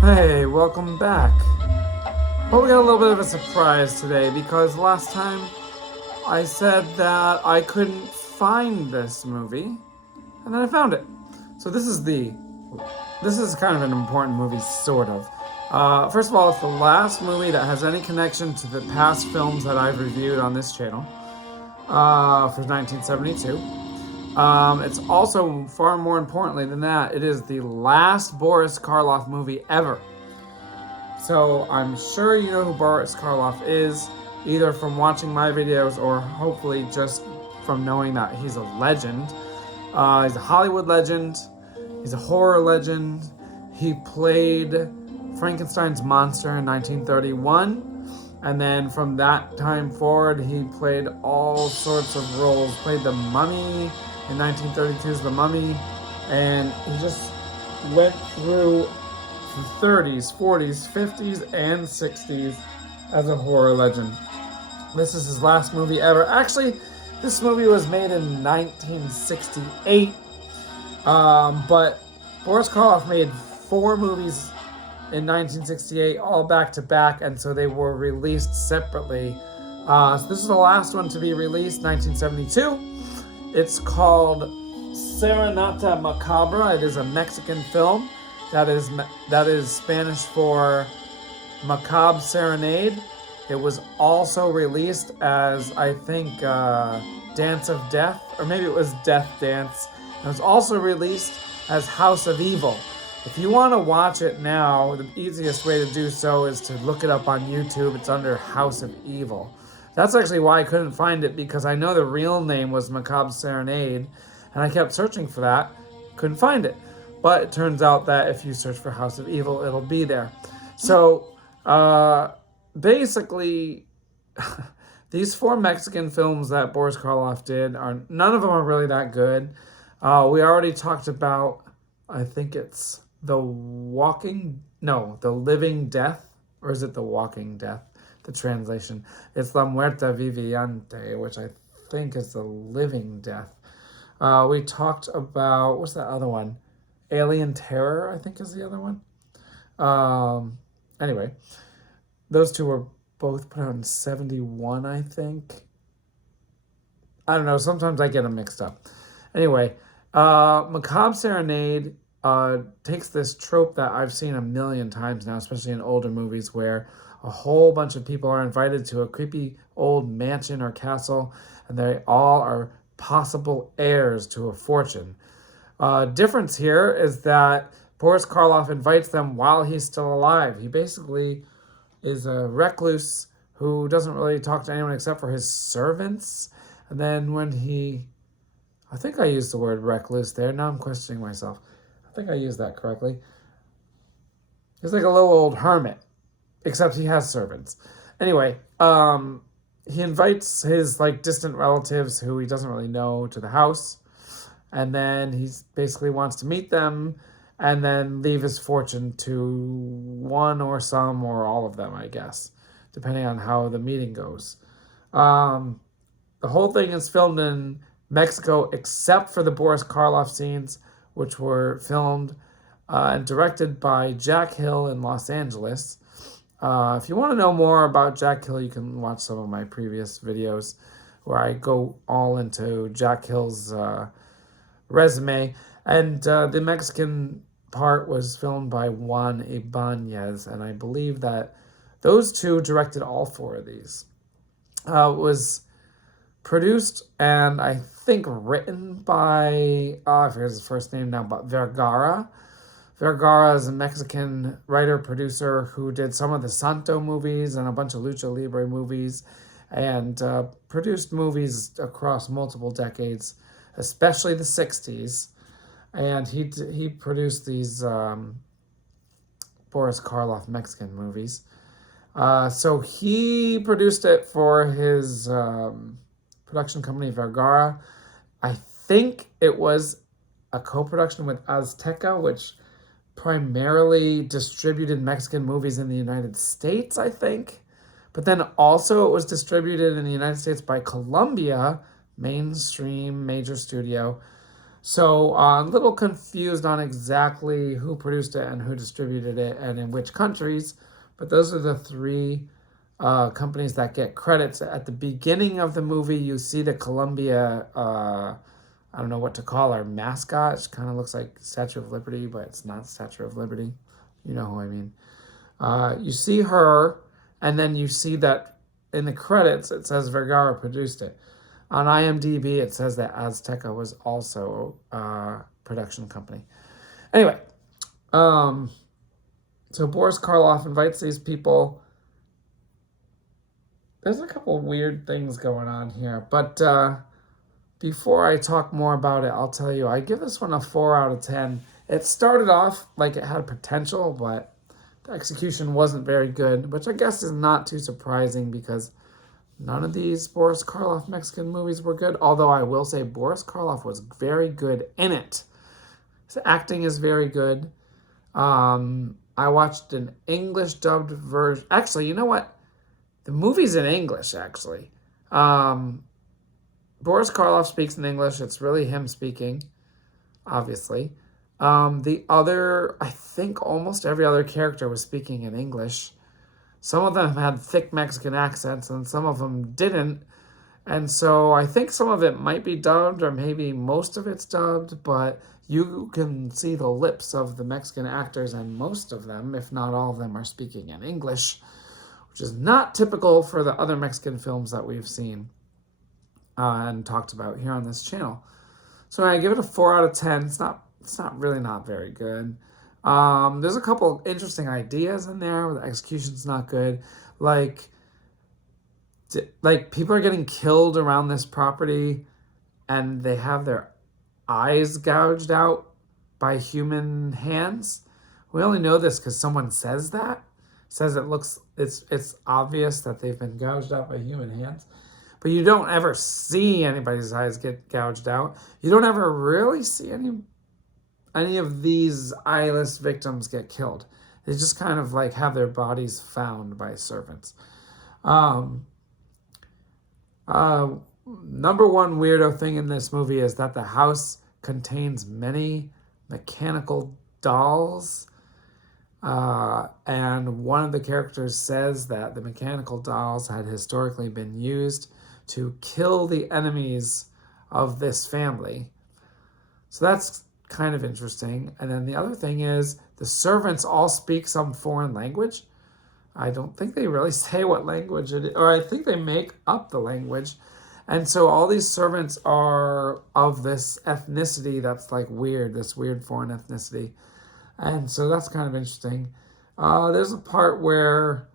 Hey, welcome back. Well, we got a little bit of a surprise today because last time I said that I couldn't find this movie, and then I found it. So this is kind of an important movie, sort of. First of all, it's the last movie that has any connection to the past films that I've reviewed on this channel for 1972. It's also, far more importantly than that, it is the last Boris Karloff movie ever. So I'm sure you know who Boris Karloff is, either from watching my videos or hopefully just from knowing that he's a legend. He's a Hollywood legend. He's a horror legend. He played Frankenstein's monster in 1931. And then from that time forward, he played all sorts of roles. Played the Mummy in 1932's The Mummy. And he just went through the 30s, 40s, 50s, and 60s as a horror legend. This is his last movie ever. Actually, this movie was made in 1968. But Boris Karloff made 4 movies in 1968, all back to back, and so they were released separately. So this is the last one to be released, 1972. It's called Serenata Macabra. It is a Mexican film. That is Spanish for Macabre Serenade. It was also released as, I think, Dance of Death, or maybe it was Death Dance. It was also released as House of Evil. If you want to watch it now, the easiest way to do so is to look it up on YouTube. It's under House of Evil. That's actually why I couldn't find it, because I know the real name was Macabre Serenade, and I kept searching for that. Couldn't find it. But it turns out that if you search for House of Evil, it'll be there. So, basically, these 4 Mexican films that Boris Karloff did, none of them are really that good. We already talked about, I think it's The Living Death, or is it The Walking Death? The translation. It's La Muerta Viviente, which I think is The Living Death. We talked about, what's that other one? Alien Terror, I think is the other one. Anyway, those 2 were both put out in 71, I think. I don't know, sometimes I get them mixed up. Anyway, Macabre Serenade takes this trope that I've seen a million times now, especially in older movies, where a whole bunch of people are invited to a creepy old mansion or castle, and they all are possible heirs to a fortune. Difference here is that Boris Karloff invites them while he's still alive. He basically is a recluse who doesn't really talk to anyone except for his servants. And then when I think I used the word recluse there. Now I'm questioning myself. I think I used that correctly. He's like a little old hermit, except he has servants. Anyway, he invites his distant relatives who he doesn't really know to the house. And then he basically wants to meet them and then leave his fortune to one or some or all of them, I guess, depending on how the meeting goes. The whole thing is filmed in Mexico, except for the Boris Karloff scenes, which were filmed and directed by Jack Hill in Los Angeles. If you want to know more about Jack Hill, you can watch some of my previous videos where I go all into Jack Hill's resume. And the Mexican part was filmed by Juan Ibanez, and I believe that those 2 directed all 4 of these. It was produced and I think written by, I forget his first name now, but Vergara. Vergara is a Mexican writer-producer who did some of the Santo movies and a bunch of Lucha Libre movies, and produced movies across multiple decades, especially the 60s. And he produced these Boris Karloff Mexican movies. So he produced it for his production company, Vergara. I think it was a co-production with Azteca, which primarily distributed Mexican movies in the United States, I think. But then also it was distributed in the United States by Columbia, mainstream major studio. So a little confused on exactly who produced it and who distributed it and in which countries, but those are the three companies that get credits. At the beginning of the movie, you see the Columbia, I don't know what to call her, mascot. It kind of looks like Statue of Liberty, but it's not Statue of Liberty. You know who I mean. You see her, and then you see that in the credits, it says Vergara produced it. On IMDb, it says that Azteca was also a production company. Anyway, so Boris Karloff invites these people. There's a couple weird things going on here, but before I talk more about it, I'll tell you, I give this one a 4 out of 10. It started off like it had potential, but the execution wasn't very good, which I guess is not too surprising because none of these Boris Karloff Mexican movies were good, although I will say Boris Karloff was very good in it. His acting is very good. I watched an English dubbed version. Actually, you know what? The movie's in English, actually. Boris Karloff speaks in English. It's really him speaking, obviously. I think almost every other character was speaking in English. Some of them had thick Mexican accents and some of them didn't. And so I think some of it might be dubbed or maybe most of it's dubbed, but you can see the lips of the Mexican actors and most of them, if not all of them, are speaking in English, which is not typical for the other Mexican films that we've seen and talked about here on this channel. So I give it a 4 out of 10. It's not really not very good. There's a couple interesting ideas in there. The execution's not good. Like people are getting killed around this property and they have their eyes gouged out by human hands. We only know this because someone says that. Says it's obvious that they've been gouged out by human hands. But you don't ever see anybody's eyes get gouged out. You don't ever really see any of these eyeless victims get killed. They just kind of like have their bodies found by servants. Number one weirdo thing in this movie is that the house contains many mechanical dolls. And one of the characters says that the mechanical dolls had historically been used to kill the enemies of this family. So that's kind of interesting. And then the other thing is the servants all speak some foreign language. I don't think they really say what language it is, or I think they make up the language. And so all these servants are of this ethnicity that's like weird, this weird foreign ethnicity. And so that's kind of interesting. There's a part where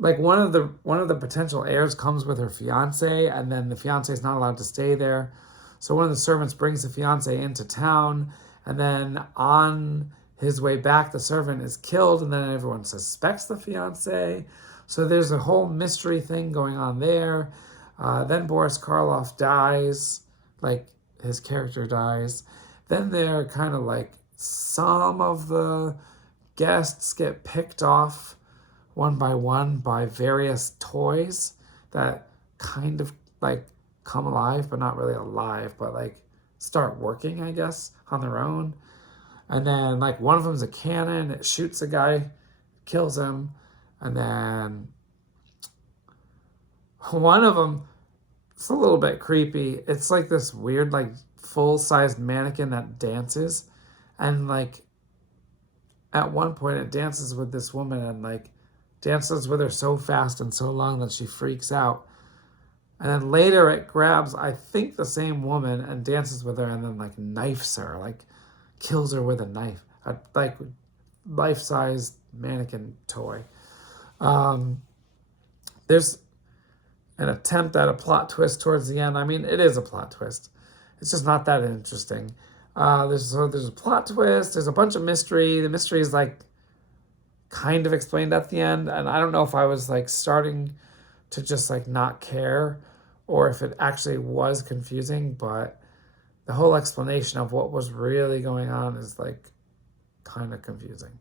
like one of the potential heirs comes with her fiance, and then the fiance is not allowed to stay there. So one of the servants brings the fiance into town, and then on his way back, the servant is killed, and then everyone suspects the fiance. So there's a whole mystery thing going on there. Then Boris Karloff dies, like his character dies. Then they're kind of like some of the guests get picked off one by various toys that kind of like come alive, but not really alive, but like start working, I guess, on their own. And then like one of them's a cannon, it shoots a guy, kills him. And then one of them, it's a little bit creepy. It's like this weird, like full-sized mannequin that dances. And like at one point it dances with this woman and like dances with her so fast and so long that she freaks out. And then later it grabs, I think, the same woman and dances with her and then like knifes her, like kills her with a knife, a like life-sized mannequin toy. There's an attempt at a plot twist towards the end. I mean, it is a plot twist. It's just not that interesting. There's a plot twist. There's a bunch of mystery. The mystery is like kind of explained at the end, and I don't know if I was like starting to just like not care or if it actually was confusing, but the whole explanation of what was really going on is like kind of confusing.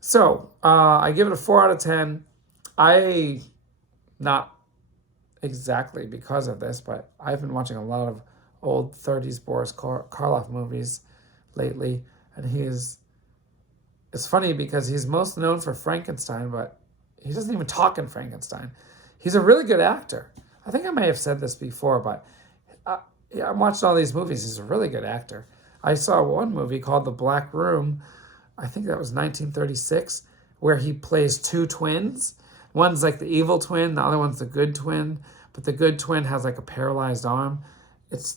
So I give it a 4 out of 10. Not exactly because of this, but I've been watching a lot of old 30s Boris Karloff movies lately. And it's funny because he's most known for Frankenstein, but he doesn't even talk in Frankenstein. He's a really good actor. I think I may have said this before, but yeah, I'm watching all these movies. He's a really good actor. I saw one movie called The Black Room. I think that was 1936, where he plays two twins. One's like the evil twin, the other one's the good twin, but the good twin has like a paralyzed arm.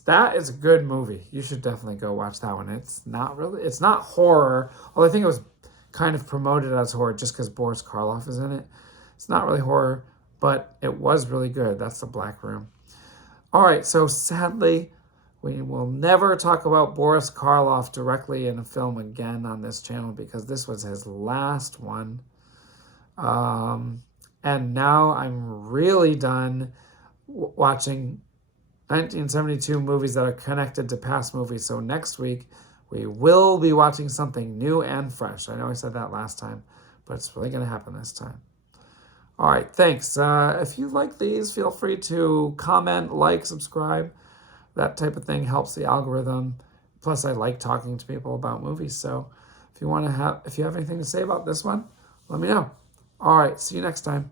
That is a good movie. You should definitely go watch that one. It's not horror, although I think it was kind of promoted as horror just because Boris Karloff is in it. It's not really horror, but it was really good. That's The Black Room. All right, so sadly, we will never talk about Boris Karloff directly in a film again on this channel because this was his last one. And now I'm really done watching 1972 movies that are connected to past movies. So next week, we will be watching something new and fresh. I know I said that last time, but it's really going to happen this time. All right, thanks. If you like these, feel free to comment, like, subscribe. That type of thing helps the algorithm. Plus, I like talking to people about movies. So if you have anything to say about this one, let me know. All right, see you next time.